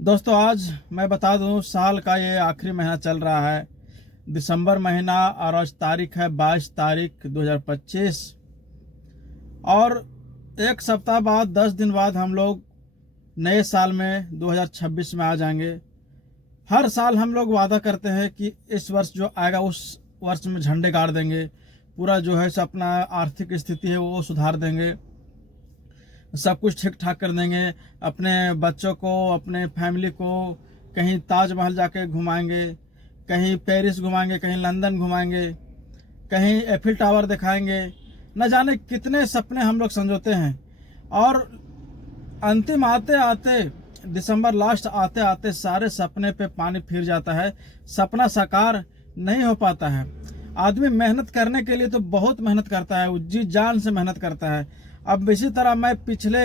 दोस्तों, आज मैं बता दूं, साल का ये आखिरी महीना चल रहा है, दिसंबर महीना। और आज तारीख है 22 तारीख 2025। और एक सप्ताह बाद 10 दिन बाद हम लोग नए साल में 2026 में आ जाएंगे। हर साल हम लोग वादा करते हैं कि इस वर्ष जो आएगा उस वर्ष में झंडे गाड़ देंगे, पूरा जो है सो अपना आर्थिक स्थिति है वो सुधार देंगे, सब कुछ ठीक ठाक कर देंगे। अपने बच्चों को, अपने फैमिली को कहीं ताजमहल जाके घुमाएंगे, कहीं पेरिस घुमाएंगे, कहीं लंदन घुमाएंगे, कहीं एफिल टावर दिखाएंगे। न जाने कितने सपने हम लोग संजोते हैं। और अंतिम आते आते, दिसंबर लास्ट आते आते सारे सपने पे पानी फिर जाता है, सपना साकार नहीं हो पाता है। आदमी मेहनत करने के लिए तो बहुत मेहनत करता है, जी जान से मेहनत करता है। अब इसी तरह मैं पिछले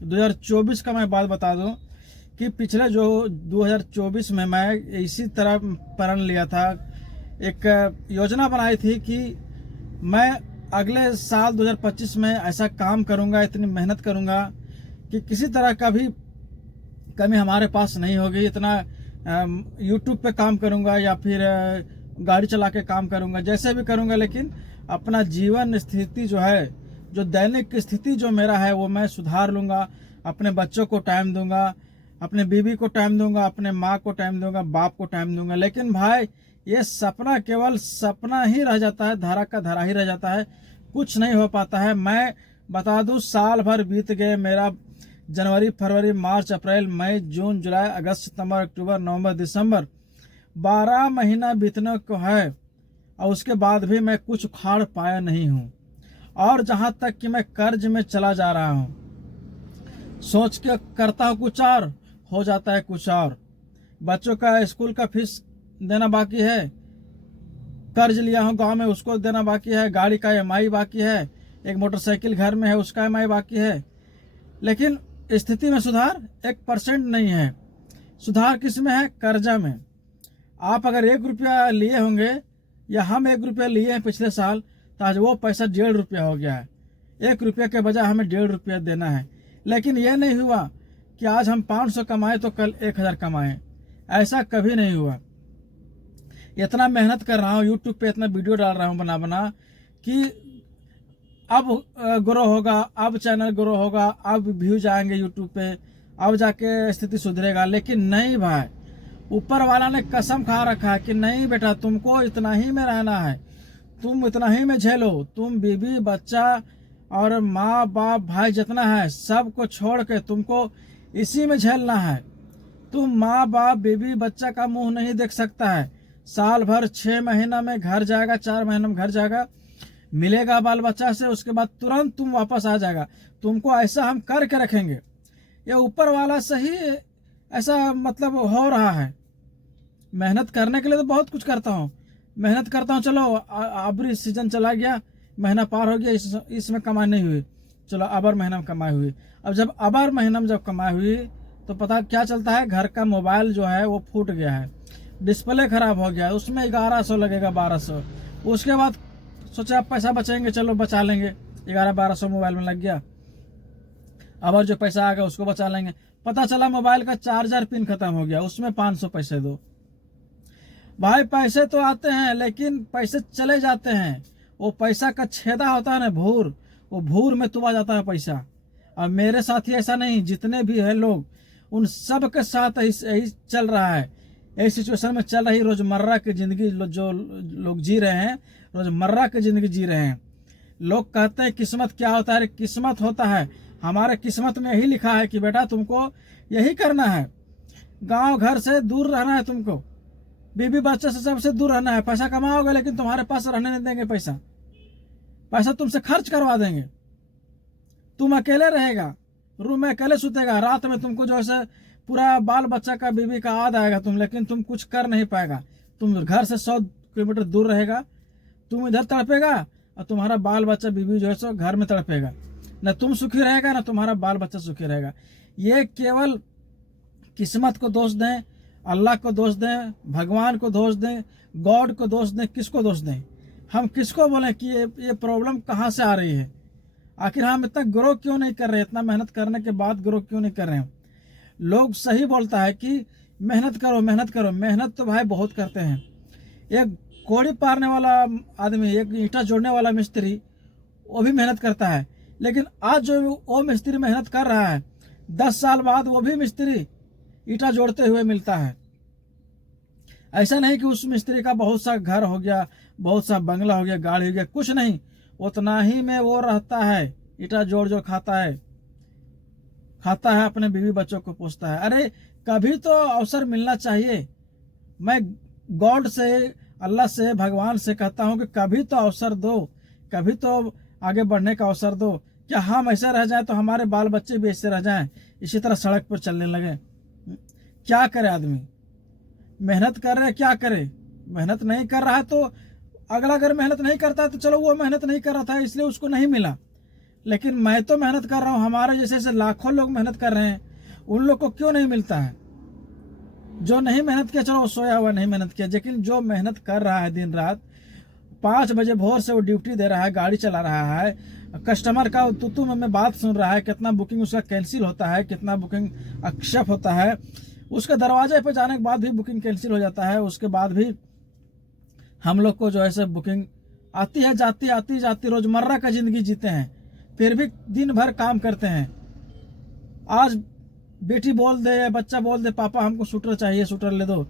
2024 का मैं बात बता दूं कि पिछले जो 2024 में मैं इसी तरह प्रण लिया था, एक योजना बनाई थी कि मैं अगले साल 2025 में ऐसा काम करूंगा, इतनी मेहनत करूंगा कि किसी तरह का भी कमी हमारे पास नहीं होगी। इतना यूट्यूब पे काम करूंगा या फिर गाड़ी चला के काम करूंगा, जैसे भी करूंगा, लेकिन अपना जीवन स्थिति जो है, जो दैनिक स्थिति जो मेरा है वो मैं सुधार लूंगा। अपने बच्चों को टाइम दूंगा, अपने बीवी को टाइम दूंगा, अपने माँ को टाइम दूंगा, बाप को टाइम दूंगा। लेकिन भाई, ये सपना केवल सपना ही रह जाता है, धरा का धरा ही रह जाता है, कुछ नहीं हो पाता है। मैं बता दूं, साल भर बीत गए मेरा। जनवरी, फरवरी, मार्च, अप्रैल, मई, जून, जुलाई, अगस्त, सितंबर, अक्टूबर, नवंबर, दिसंबर, 12 महीना बीतने को है और उसके बाद भी मैं कुछ उखाड़ पाया नहीं हूँ। और जहां तक कि मैं कर्ज में चला जा रहा हूँ, सोच के करता हूँ कुछ और, हो जाता है कुछ और। बच्चों का स्कूल का फीस देना बाकी है, कर्ज लिया हूँ गांव में उसको देना बाकी है, गाड़ी का ईएमआई बाकी है, एक मोटरसाइकिल घर में है उसका ईएमआई बाकी है। लेकिन स्थिति में सुधार 1% नहीं है। सुधार किस में है? कर्जा में। आप अगर 1 रुपया लिए होंगे या हम 1 रुपया लिए हैं पिछले साल, तो आज वो पैसा 1.5 रुपया हो गया है। 1 रुपया के बजाय हमें 1.5 रुपया देना है। लेकिन यह नहीं हुआ कि आज हम 500 कमाए तो कल 1000 कमाए, ऐसा कभी नहीं हुआ। इतना मेहनत कर रहा हूँ, यूट्यूब पे इतना वीडियो डाल रहा हूँ बना बना कि अब ग्रो होगा, अब चैनल ग्रो होगा, अब व्यूज आएंगे यूट्यूब पे, अब जाके स्थिति सुधरेगा। लेकिन नहीं भाई, ऊपर वाला ने कसम खा रखा है कि नहीं बेटा, तुमको इतना ही में रहना है, तुम इतना ही में झेलो। तुम बीवी बच्चा और माँ बाप भाई जितना है सबको छोड़ के तुमको इसी में झेलना है। तुम माँ बाप बीवी बच्चा का मुंह नहीं देख सकता है। साल भर 6 महीना में घर जाएगा, 4 महीना में घर जाएगा, मिलेगा बाल बच्चा से, उसके बाद तुरंत तुम वापस आ जाएगा। तुमको ऐसा हम करके रखेंगे। ये ऊपर वाला सही ऐसा मतलब हो रहा है। मेहनत करने के लिए तो बहुत कुछ करता हूँ, मेहनत करता हूँ। चलो अबरी सीजन चला गया, महीना पार हो गया, इसमें कमाई नहीं हुई, चलो अबर महीना में कमाई हुई। अब जब अबर महीना में जब कमाई हुई तो पता क्या चलता है, घर का मोबाइल जो है वो फूट गया है, डिस्प्ले खराब हो गया है, उसमें 1100 लगेगा, 1200। उसके बाद सोचा पैसा बचेंगे, चलो बचा लेंगे, 1100-1200 मोबाइल में लग गया। अब जो पैसा आ गया उसको बचा लेंगे। पता चला मोबाइल का चार्जर पिन खत्म हो गया, उसमें 500 पैसे दो। भाई पैसे तो आते हैं लेकिन पैसे चले जाते हैं। वो पैसा का छेदा होता है ना, भूर, वो भूर में तुबा जाता है पैसा। और मेरे साथ ही ऐसा नहीं, जितने भी है लोग, उन सब के साथ यही चल रहा है। यही सिचुएशन में चल रही रोजमर्रा की जिंदगी जो लोग जी रहे हैं, रोजमर्रा की जिंदगी जी रहे हैं। लोग कहते हैं किस्मत क्या होता है? किस्मत होता है, हमारे किस्मत में यही लिखा है कि बेटा तुमको यही करना है, गांव घर से दूर रहना है, तुमको बीवी बच्चे से सबसे दूर रहना है। पैसा कमाओगे लेकिन तुम्हारे पास रहने नहीं देंगे, पैसा तुमसे खर्च करवा देंगे। तुम अकेले रहेगा, रूम में अकेले सुतेगा, रात में तुमको जो है पूरा बाल बच्चा का बीवी का याद आएगा लेकिन तुम कुछ कर नहीं पाएगा। तुम घर से 100 किलोमीटर दूर रहेगा, तुम इधर तड़पेगा और तुम्हारा बाल बच्चा बीवी जो है सो घर में तड़पेगा। न तुम सुखी रहेगा न तुम्हारा बाल बच्चा सुखी रहेगा। ये केवल किस्मत को दोष दें, अल्लाह को दोष दें, भगवान को दोष दें, गॉड को दोष दें, किसको दोष दें? हम किसको बोलें कि ये प्रॉब्लम कहाँ से आ रही है? आखिर हम इतना ग्रो क्यों नहीं कर रहे? इतना मेहनत करने के बाद ग्रो क्यों नहीं कर रहे हैं? लोग सही बोलता है कि मेहनत करो मेहनत करो, मेहनत तो भाई बहुत करते हैं। एक कोड़ी पारने वाला आदमी, एक ईंटा जोड़ने वाला मिस्त्री, वो भी मेहनत करता है। लेकिन आज जो वो मिस्त्री मेहनत कर रहा है, 10 साल बाद वो भी मिस्त्री ईंटा जोड़ते हुए मिलता है। ऐसा नहीं कि उस मिस्त्री का बहुत सा घर हो गया, बहुत सा बंगला हो गया, गाड़ी हो गया, कुछ नहीं, उतना ही में वो रहता है, ईंटा जोड़ जो खाता है, अपने बीवी बच्चों को पोसता है। अरे कभी तो अवसर मिलना चाहिए। मैं गॉड से, अल्लाह से, भगवान से कहता हूं कि कभी तो अवसर दो, कभी तो आगे बढ़ने का अवसर दो। क्या हम ऐसे रह जाएं तो हमारे बाल बच्चे भी ऐसे रह जाएं, इसी तरह सड़क पर चलने लगे? क्या करे आदमी? मेहनत कर रहे, क्या करे? मेहनत नहीं कर रहा है तो अगला अगर मेहनत नहीं करता है तो चलो वो मेहनत नहीं कर रहा था इसलिए उसको नहीं मिला, लेकिन मैं तो मेहनत कर रहा हूं, हमारे जैसे लाखों लोग मेहनत कर रहे हैं, उन लोग को क्यों नहीं मिलता है? जो नहीं मेहनत किया चलो सोया हुआ नहीं मेहनत किया, लेकिन जो मेहनत कर रहा है दिन रात, 5 बजे भोर से वो ड्यूटी दे रहा है, गाड़ी चला रहा है, कस्टमर का तुतु में बात सुन रहा है, कितना बुकिंग उसका कैंसिल होता है, कितना बुकिंग एक्सेप्ट होता है, उसके दरवाजे पे जाने के बाद भी बुकिंग कैंसिल हो जाता है, उसके बाद भी हम लोग को जो है सब बुकिंग आती है जाती आती जाती, रोजमर्रा का जिंदगी जीते हैं, फिर भी दिन भर काम करते हैं। आज बेटी बोल दे या बच्चा बोल दे पापा हमको स्वेटर चाहिए, स्वेटर ले दो,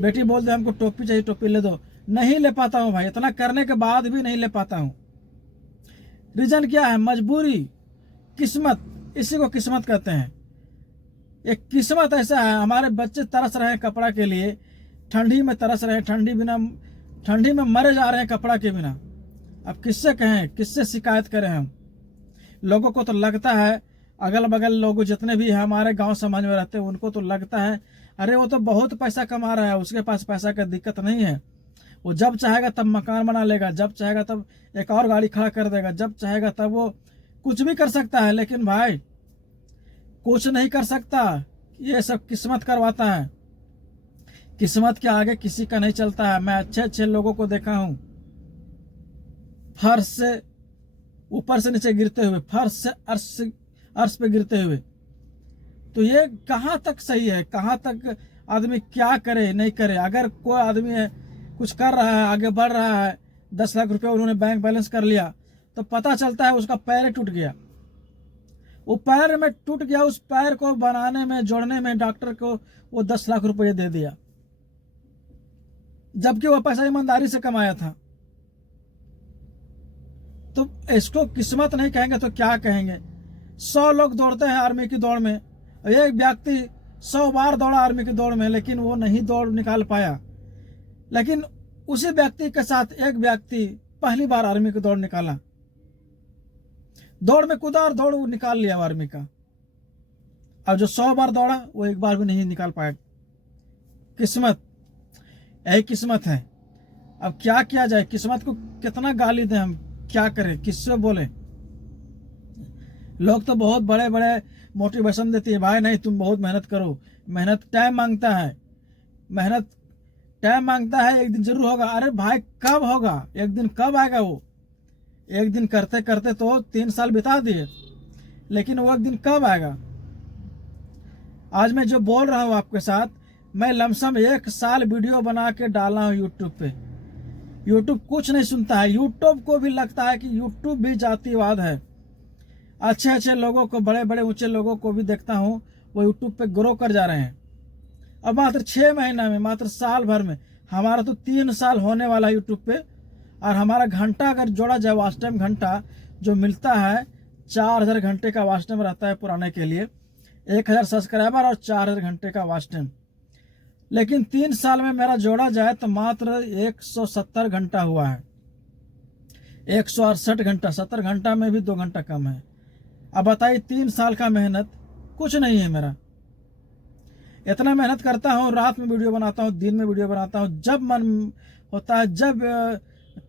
बेटी बोल दे हमको टोपी चाहिए, टोपी ले दो, नहीं ले पाता हूं भाई, इतना करने के बाद भी नहीं ले पाता हूं। रीजन क्या है? मजबूरी, किस्मत, इसी को किस्मत कहते हैं। एक किस्मत ऐसा है, हमारे बच्चे तरस रहे हैं कपड़ा के लिए, ठंडी में तरस रहे हैं, ठंडी में मरे जा रहे हैं कपड़ा के बिना। अब किससे कहें, किससे शिकायत करें हम? लोगों को तो लगता है, अगल बगल लोग जितने भी हमारे गांव समाज में रहते हैं उनको तो लगता है अरे वो तो बहुत पैसा कमा रहा है, उसके पास पैसा का दिक्कत नहीं है, वो जब चाहेगा तब मकान बना लेगा, जब चाहेगा तब एक और गाड़ी खड़ा कर देगा, जब चाहेगा तब वो कुछ भी कर सकता है। लेकिन भाई कुछ नहीं कर सकता, ये सब किस्मत करवाता है। किस्मत के आगे किसी का नहीं चलता है। मैं अच्छे अच्छे लोगों को देखा हूं, फर्श से ऊपर से नीचे गिरते हुए, फर्श से अर्श पे गिरते हुए। तो ये कहाँ तक सही है? कहाँ तक आदमी क्या करे नहीं करे? अगर कोई आदमी है कुछ कर रहा है, आगे बढ़ रहा है, 10 लाख रुपए उन्होंने बैंक बैलेंस कर लिया, तो पता चलता है उसका पैर टूट गया, वो पैर में टूट गया, उस पैर को बनाने में, जोड़ने में डॉक्टर को वो 10 लाख रुपए दे दिया, जबकि वो पैसा ईमानदारी से कमाया था। तो इसको किस्मत नहीं कहेंगे तो क्या कहेंगे? 100 लोग दौड़ते हैं आर्मी की दौड़ में, एक व्यक्ति 100 बार दौड़ा आर्मी की दौड़ में, लेकिन वो नहीं दौड़ निकाल पाया। लेकिन उसी व्यक्ति के साथ एक व्यक्ति पहली बार आर्मी की दौड़ निकाला, दौड़ में कूदा और दौड़ निकाल लिया आर्मी का। अब जो 100 बार दौड़ा वो एक बार भी नहीं निकाल पाया। किस्मत, यही किस्मत है। अब क्या किया जाए? किस्मत को कितना गाली दें हम, क्या करें, किससे बोले? लोग तो बहुत बड़े बड़े मोटिवेशन देती है, भाई नहीं तुम बहुत मेहनत करो, मेहनत टाइम मांगता है, मेहनत टाइम मांगता है, एक दिन जरूर होगा। अरे भाई कब होगा? एक दिन कब आएगा? वो एक दिन करते करते तो 3 साल बिता दिए, लेकिन वो एक दिन कब आएगा? आज मैं जो बोल रहा हूँ आपके साथ, मैं लमसम 1 साल वीडियो बना के डाला हूँ यूट्यूब पे। यूट्यूब कुछ नहीं सुनता है, यूट्यूब को भी लगता है कि यूट्यूब भी जातिवाद है। अच्छे अच्छे लोगों को, बड़े बड़े ऊंचे लोगों को भी देखता हूँ वो यूट्यूब पे ग्रो कर जा रहे हैं। अब मात्र 6 महीना में, मात्र साल भर में, हमारा तो 3 साल होने वाला है यूट्यूब पे, और हमारा घंटा अगर जोड़ा जाए, वॉच टाइम घंटा जो मिलता है, 4000 घंटे का वॉच टाइम रहता है पुराने के लिए, 1000 सब्सक्राइबर और 4000 घंटे का वॉच टाइम। लेकिन 3 साल में मेरा जोड़ा जाए तो मात्र 170 घंटा हुआ है, 168 घंटा, 70 घंटा में भी 2 घंटा कम है। अब बताइए 3 साल का मेहनत कुछ नहीं है मेरा। इतना मेहनत करता हूँ, रात में वीडियो बनाता हूँ, दिन में वीडियो बनाता हूँ, जब मन होता है, जब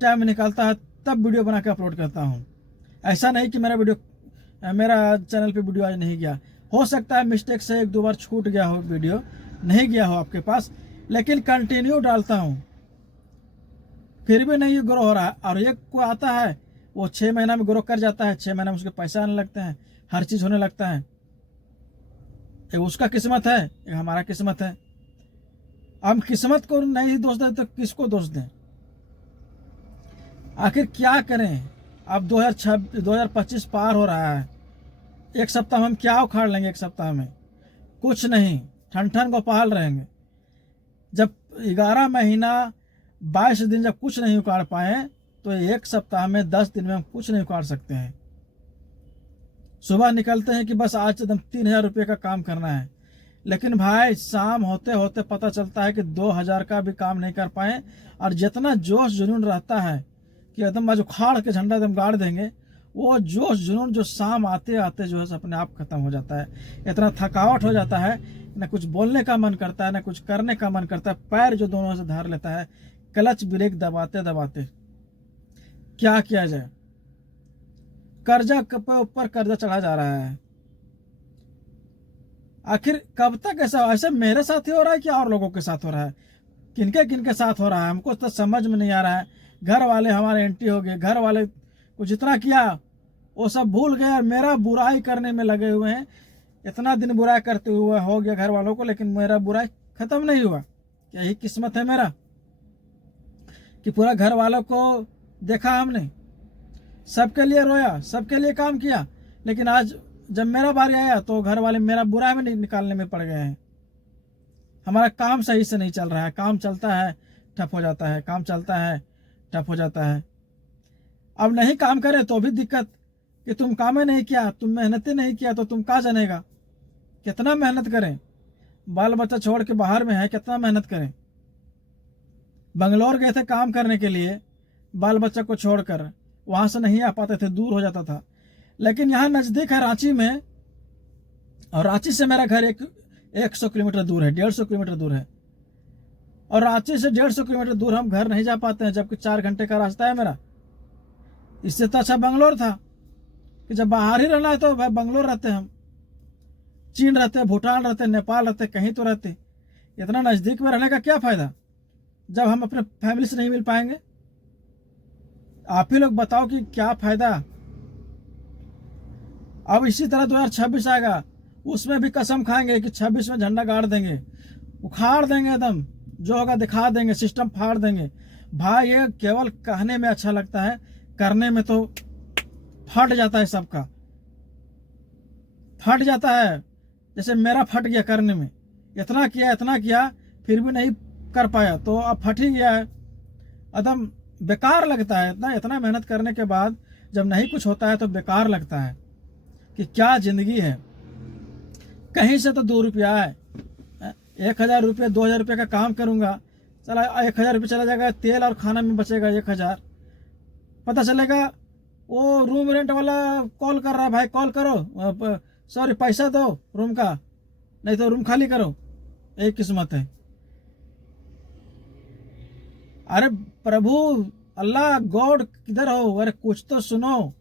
टाइम निकालता है तब वीडियो बना के अपलोड करता हूँ। ऐसा नहीं कि मेरा चैनल पे वीडियो आज नहीं गया, हो सकता है मिस्टेक से 1-2 बार छूट गया हो, वीडियो नहीं गया हो आपके पास, लेकिन कंटिन्यू डालता हूँ, फिर भी नहीं ग्रो हो रहा है। और एक को आता है वो 6 महीना में ग्रो कर जाता है, 6 महीना में उसके पैसा आने लगते हैं, हर चीज होने लगता है। एक उसका किस्मत है, एक हमारा किस्मत है। हम किस्मत को नहीं दोष दें तो किसको दोष दें? आखिर क्या करें? अब 2025 पार हो रहा है, एक सप्ताह में हम क्या उखाड़ लेंगे? एक सप्ताह में कुछ नहीं, ठन ठन गोपाल रहेंगे। जब 11 महीना 22 दिन जब कुछ नहीं उखाड़ पाए, तो एक सप्ताह में 10 दिन में हम कुछ नहीं उखाड़ सकते हैं। सुबह निकलते हैं कि बस आज एकदम 3,000 रुपये का काम करना है, लेकिन भाई शाम होते होते पता चलता है कि 2,000 का भी काम नहीं कर पाए। और जितना जोश जुनून रहता है कि एकदम आज उखाड़ के झंडा एकदम गाड़ देंगे, वो जोश जुनून जो शाम आते आते जो है अपने आप खत्म हो जाता है। इतना थकावट हो जाता है, न कुछ बोलने का मन करता है, न कुछ करने का मन करता है। पैर जो दोनों से धार लेता है, क्लच ब्रेक दबाते दबाते। क्या किया जाए? कर्जा पे ऊपर कर्जा चढ़ा जा रहा है। आखिर कब तक ऐसे मेरे साथ ही हो रहा है कि और लोगों के साथ हो रहा है? किनके किनके साथ हो रहा है हमको तो समझ में नहीं आ रहा है। घर वाले हमारे एंटी हो गए, घर वाले को जितना किया वो सब भूल गए और मेरा बुराई करने में लगे हुए हैं। इतना दिन बुराई करते हुए हो गया घर वालों को, लेकिन मेरा बुराई खत्म नहीं हुआ। यही किस्मत है मेरा कि पूरा घर वालों को देखा हमने, सबके लिए रोया, सबके लिए काम किया, लेकिन आज जब मेरा बारी आया तो घर वाले मेरा बुराई में निकालने में पड़ गए हैं। हमारा काम सही से नहीं चल रहा है, काम चलता है ठप हो जाता है, काम चलता है ठप हो जाता है। अब नहीं काम करे तो भी दिक्कत कि तुम काम ही नहीं किया, तुम मेहनत ही नहीं किया, तो तुम कहाँ जानेगा? कितना मेहनत करें? बाल बच्चा छोड़ के बाहर में है, कितना मेहनत करें? बंगलोर गए थे काम करने के लिए, बाल बच्चा को छोड़कर वहां से नहीं आ पाते थे, दूर हो जाता था। लेकिन यहाँ नज़दीक है रांची में, और रांची से मेरा घर 100 किलोमीटर दूर है, 150 किलोमीटर दूर है। और रांची से 150 किलोमीटर दूर हम घर नहीं जा पाते हैं, जबकि 4 घंटे का रास्ता है मेरा। इससे तो अच्छा बंगलोर था कि जब बाहर ही रहना है तो भाई बंगलोर रहते हम, चीन रहते, भूटान रहते, नेपाल रहते, कहीं तो रहते। इतना नज़दीक में रहने का क्या फ़ायदा जब हम अपने फैमिली से नहीं मिल पाएंगे? आप ही लोग बताओ कि क्या फ़ायदा। अब इसी तरह 2026 आएगा, उसमें भी कसम खाएंगे कि 26 में झंडा गाड़ देंगे, उखाड़ देंगे, एकदम जो होगा दिखा देंगे, सिस्टम फाड़ देंगे। भाई ये केवल कहने में अच्छा लगता है, करने में तो फट जाता है, सबका फट जाता है। जैसे मेरा फट गया करने में, इतना किया फिर भी नहीं कर पाया, तो अब फट ही गया है। एकदम बेकार लगता है। इतना मेहनत करने के बाद जब नहीं कुछ होता है तो बेकार लगता है कि क्या जिंदगी है। कहीं से तो 2 रुपया है, 1,000 रुपये 2,000 रुपये का काम करूंगा, चला 1,000 रुपये चला जाएगा, तेल और खाना में बचेगा 1,000। पता चलेगा वो रूम रेंट वाला कॉल कर रहा है, भाई कॉल करो, सॉरी पैसा दो रूम का, नहीं तो रूम खाली करो। एक किस्मत है। अरे प्रभु अल्लाह गॉड किधर हो? अरे कुछ तो सुनो,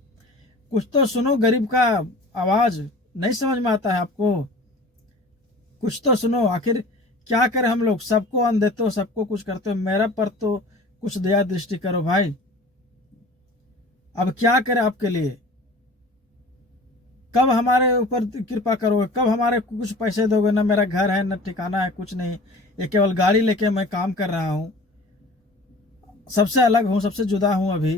कुछ तो सुनो। गरीब का आवाज नहीं समझ में आता है आपको? कुछ तो सुनो। आखिर क्या करें हम लोग? सबको अन्न देते हो, सबको कुछ करते हो, मेरा पर तो कुछ दया दृष्टि करो भाई। अब क्या करें आपके लिए? कब हमारे ऊपर कृपा करोगे? कब हमारे कुछ पैसे दोगे? ना मेरा घर है, ना ठिकाना है, कुछ नहीं। ये केवल गाड़ी लेके मैं काम कर रहा हूँ, सबसे अलग हूँ, सबसे जुदा हूँ अभी।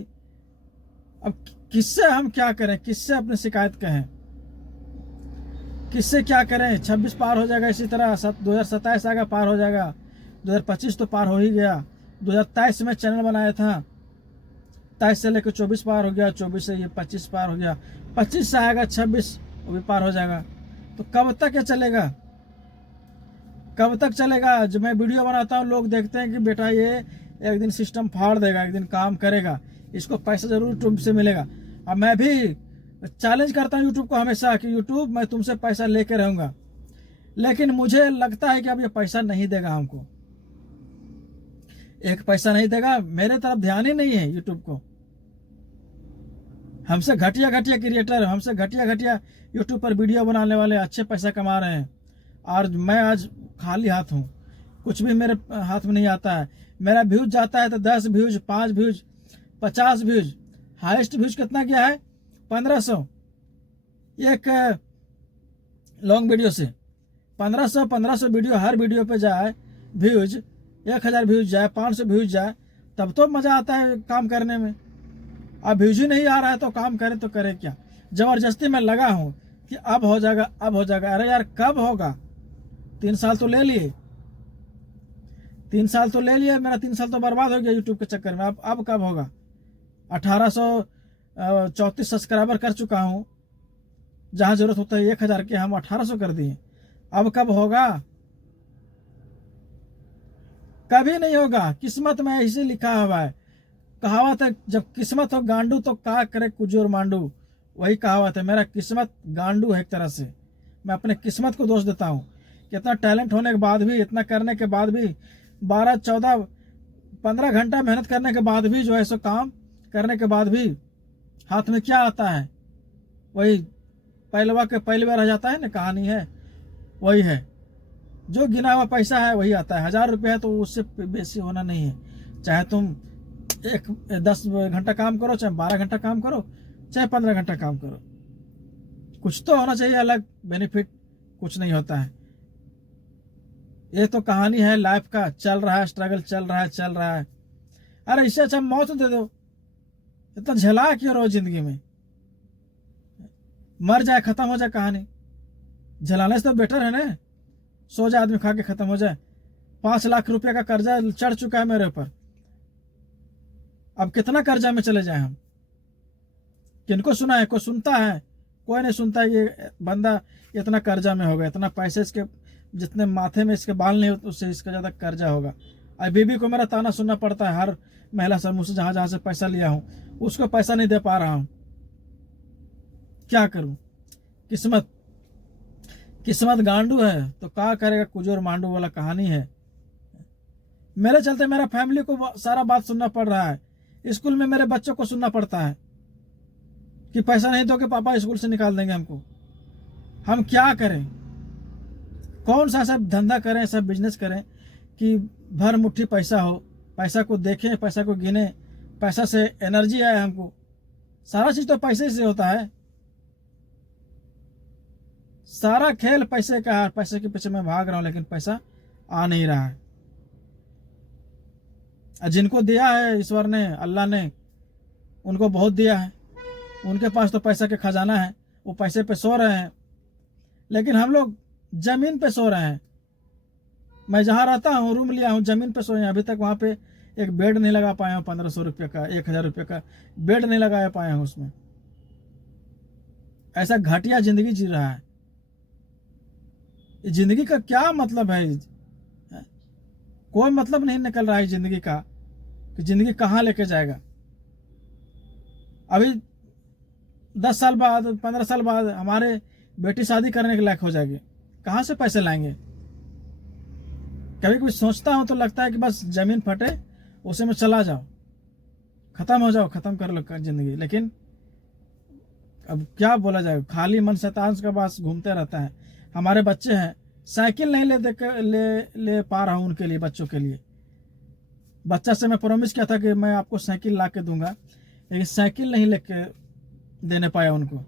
अब किससे हम क्या करें? किससे अपनी शिकायत कहें? किससे क्या करें? 26 पार हो जाएगा, इसी तरह 2027 आएगा, पार हो जाएगा। 2025 तो पार हो ही गया। 2023 में चैनल बनाया था, 23 से लेकर 24 पार हो गया, 24 से ये 25 पार हो गया, 25 से आएगा 26, वो भी पार हो जाएगा। तो कब तक ये चलेगा? कब तक चलेगा? जब मैं वीडियो बनाता हूँ लोग देखते हैं कि बेटा ये एक दिन सिस्टम फाड़ देगा, एक दिन काम करेगा, इसको पैसा जरूर यूट्यूब से मिलेगा। अब मैं भी चैलेंज करता हूँ यूट्यूब को हमेशा कि यूट्यूब मैं तुमसे पैसा लेके रहूँगा, लेकिन मुझे लगता है कि अब ये पैसा नहीं देगा हमको। एक पैसा नहीं देगा, मेरे तरफ ध्यान ही नहीं है यूट्यूब को। हमसे घटिया घटिया क्रिएटर, हमसे घटिया घटिया यूट्यूब पर वीडियो बनाने वाले अच्छे पैसा कमा रहे हैं, और मैं आज खाली हाथ हूँ, कुछ भी मेरे हाथ में नहीं आता है। मेरा व्यूज जाता है तो 10 views, 5 views, 50 views, highest views कितना गया है? 1500 एक लॉन्ग वीडियो से। 1500 वीडियो हर वीडियो पे जाए, व्यूज 1000 व्यूज जाए, 500 व्यूज जाए, तब तो मज़ा आता है काम करने में। अब व्यूज ही नहीं आ रहा है तो काम करे तो करे क्या। ज़बरदस्ती मैं लगा हूँ कि अब हो जाएगा, अब हो जाएगा। अरे यार कब होगा? 3 साल तो ले लिए, 3 साल तो ले लिए, मेरा 3 साल तो बर्बाद हो गया यूट्यूब के चक्कर में। अब कब होगा? 1834 सब्सक्राइबर कर चुका हूँ, जहाँ जरूरत होता है 1000 के, हम 1800 कर दिए। अब कब होगा? कभी नहीं होगा। किस्मत में इसे लिखा हुआ है। कहावत है, जब किस्मत हो गांडू तो का करे कुजूर मांडू, वही कहावत है। मेरा किस्मत गांडू है एक तरह से। मैं अपने किस्मत को दोष देता हूँ कि इतना टैलेंट होने के बाद भी, इतना करने के बाद भी, 12, 14, 15 घंटा मेहनत करने के बाद भी, जो है सो काम करने के बाद भी हाथ में क्या आता है? वही पहलवा के पहलवा रह जाता है ना, कहानी है वही है। जो गिना हुआ पैसा है वही आता है। 1000 रुपये है तो उससे बेसी होना नहीं है। चाहे तुम 10 घंटा काम करो, चाहे 12 घंटा काम करो, चाहे 15 घंटा काम करो, कुछ तो होना चाहिए अलग बेनिफिट। कुछ नहीं होता है। ये तो कहानी है लाइफ का, चल रहा है, स्ट्रगल चल रहा है। अरे इससे अच्छा मौत दे दो। इतना झेला क्यों रहो जिंदगी में? मर जाए, खत्म हो जाए कहानी। झेलाने से तो बेटर है ना, सो जाए आदमी, खा के खत्म हो जाए। 5 लाख रुपए का कर्जा चढ़ चुका है मेरे ऊपर। अब कितना कर्जा में चले जाए हम? किनको सुना है? कोई सुनता है? कोई नहीं सुनता। ये बंदा इतना कर्जा में होगा, इतना पैसे इसके जितने माथे में इसके बाल नहीं उससे इसका ज्यादा कर्जा होगा। अब बीबी को मेरा ताना सुनना पड़ता है हर महिला समूह से, जहां जहां से पैसा लिया हूं उसको पैसा नहीं दे पा रहा हूं। क्या करूं? किस्मत गांडू है तो क्या करेगा कुजूर मांडू वाला कहानी है। मेरे चलते मेरा फैमिली को सारा बात सुनना पड़ रहा है। स्कूल में मेरे बच्चों को सुनना पड़ता है कि पैसा नहीं दोगे पापा स्कूल से निकाल देंगे हमको। हम क्या करें? कौन सा सब धंधा करें, सब बिजनेस करें कि भर मुट्ठी पैसा हो, पैसा को देखें, पैसा को गिने, पैसा से एनर्जी आए हमको। सारा चीज तो पैसे से होता है। सारा खेल पैसे का है। पैसे के पीछे मैं भाग रहा हूं लेकिन पैसा आ नहीं रहा है। जिनको दिया है ईश्वर ने, अल्लाह ने, उनको बहुत दिया है। उनके पास तो पैसा के खजाना है, वो पैसे पे सो रहे हैं। लेकिन हम लोग जमीन पे सो रहे हैं। मैं जहाँ रहता हूँ, रूम लिया हूँ, जमीन पे सोए हैं। अभी तक वहाँ पे एक बेड नहीं लगा पाया हूँ। 1500 रुपये का, 1000 रुपये का बेड नहीं लगा पाया हूँ उसमें। ऐसा घटिया जिंदगी जी रहा है। जिंदगी का क्या मतलब है? कोई मतलब नहीं निकल रहा है जिंदगी का कि जिंदगी कहाँ लेके जाएगा। अभी 10 साल बाद, 15 साल बाद हमारे बेटी शादी करने के लायक हो जाएगी, कहाँ से पैसे लाएंगे? कभी कभी सोचता हूँ तो लगता है कि बस जमीन फटे उसे में चला जाओ, खत्म हो जाओ, खत्म कर लो जिंदगी। लेकिन अब क्या बोला जाए, खाली मन शैतान का पास घूमते रहता है। हमारे बच्चे हैं, साइकिल नहीं ले पा रहा हूँ उनके लिए, बच्चों के लिए। बच्चा से मैं प्रॉमिस किया था कि मैं आपको साइकिल ला के दूंगा, लेकिन साइकिल नहीं लेके देने पाया उनको।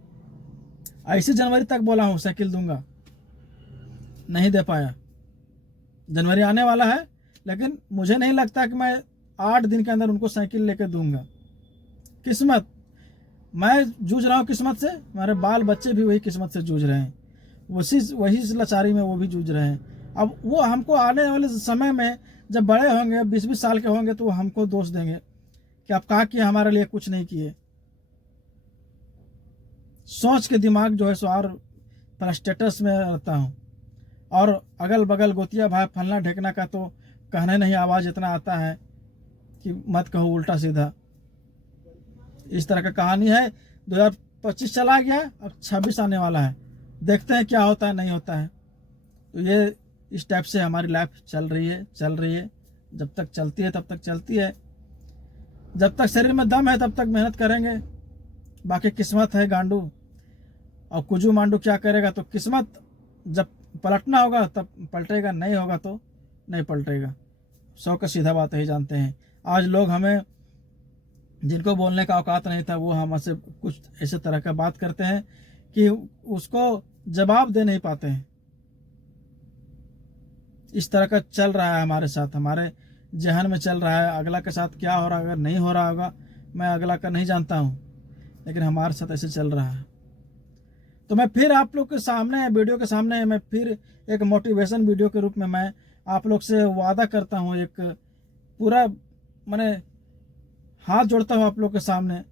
ऐसे जनवरी तक बोला हूँ साइकिल दूंगा, नहीं दे पाया। जनवरी आने वाला है लेकिन मुझे नहीं लगता कि मैं 8 दिन के अंदर उनको साइकिल लेके दूंगा। किस्मत, मैं जूझ रहा हूँ किस्मत से, हमारे बाल बच्चे भी वही किस्मत से जूझ रहे हैं, वही लाचारी में वो भी जूझ रहे हैं। अब वो हमको आने वाले समय में जब बड़े होंगे, 20-20 साल के होंगे, तो वो हमको दोष देंगे कि आप कहा कि हमारे लिए कुछ नहीं किए। सोच के दिमाग जो है सो और फ्रस्ट्रेटस में रहता हूँ। और अगल बगल गोतिया भाई फलना ढेकना का तो कहने नहीं, आवाज़ इतना आता है कि मत कहो उल्टा सीधा। इस तरह का कहानी है। 2025 चला गया, अब 26 आने वाला है। देखते हैं क्या होता है, नहीं होता है। तो ये इस टाइप से हमारी लाइफ चल रही है। जब तक चलती है तब तक चलती है। जब तक शरीर में दम है तब तक मेहनत करेंगे। बाकी किस्मत है गांडू, और कुजू मांडू क्या करेगा। तो किस्मत जब पलटना होगा तब पलटेगा, नहीं होगा तो नहीं पलटेगा। 100 का सीधा बात ही जानते हैं। आज लोग हमें, जिनको बोलने का औकात नहीं था, वो हमसे कुछ ऐसे तरह का बात करते हैं कि उसको जवाब दे नहीं पाते हैं। इस तरह का चल रहा है हमारे साथ, हमारे जहन में चल रहा है। अगला के साथ क्या हो रहा है, अगर नहीं हो रहा होगा, मैं अगला का नहीं जानता हूँ, लेकिन हमारे साथ ऐसे चल रहा है। तो मैं फिर आप लोग के सामने, वीडियो के सामने, मैं फिर एक मोटिवेशन वीडियो के रूप में मैं आप लोग से वादा करता हूँ, एक पूरा मैंने हाथ जोड़ता हूँ आप लोग के सामने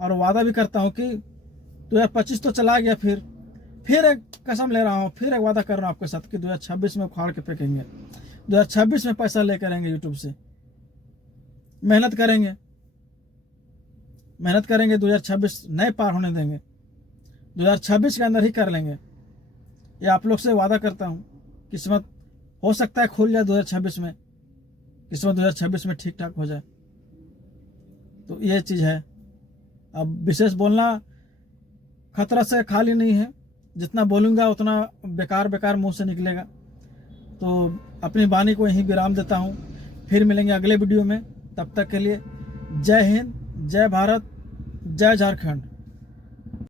और वादा भी करता हूँ कि 2025 तो चला गया, फिर एक कसम ले रहा हूँ, फिर एक वादा कर रहा हूँ आपके साथ कि 2026 में उखाड़ के फेंकेंगे। 2026 में पैसा लेकर आएंगे यूट्यूब से, मेहनत करेंगे, 2026 नहीं पार होने देंगे, 2026 के अंदर ही कर लेंगे। ये आप लोग से वादा करता हूँ। किस्मत हो सकता है खुल जाए 2026 में, किस्मत 2026 में ठीक ठाक हो जाए। तो ये चीज़ है। अब विशेष बोलना खतरा से खाली नहीं है, जितना बोलूँगा उतना बेकार मुंह से निकलेगा। तो अपनी वाणी को यहीं विराम देता हूँ, फिर मिलेंगे अगले वीडियो में। तब तक के लिए जय हिंद, जय भारत, जय झारखंड।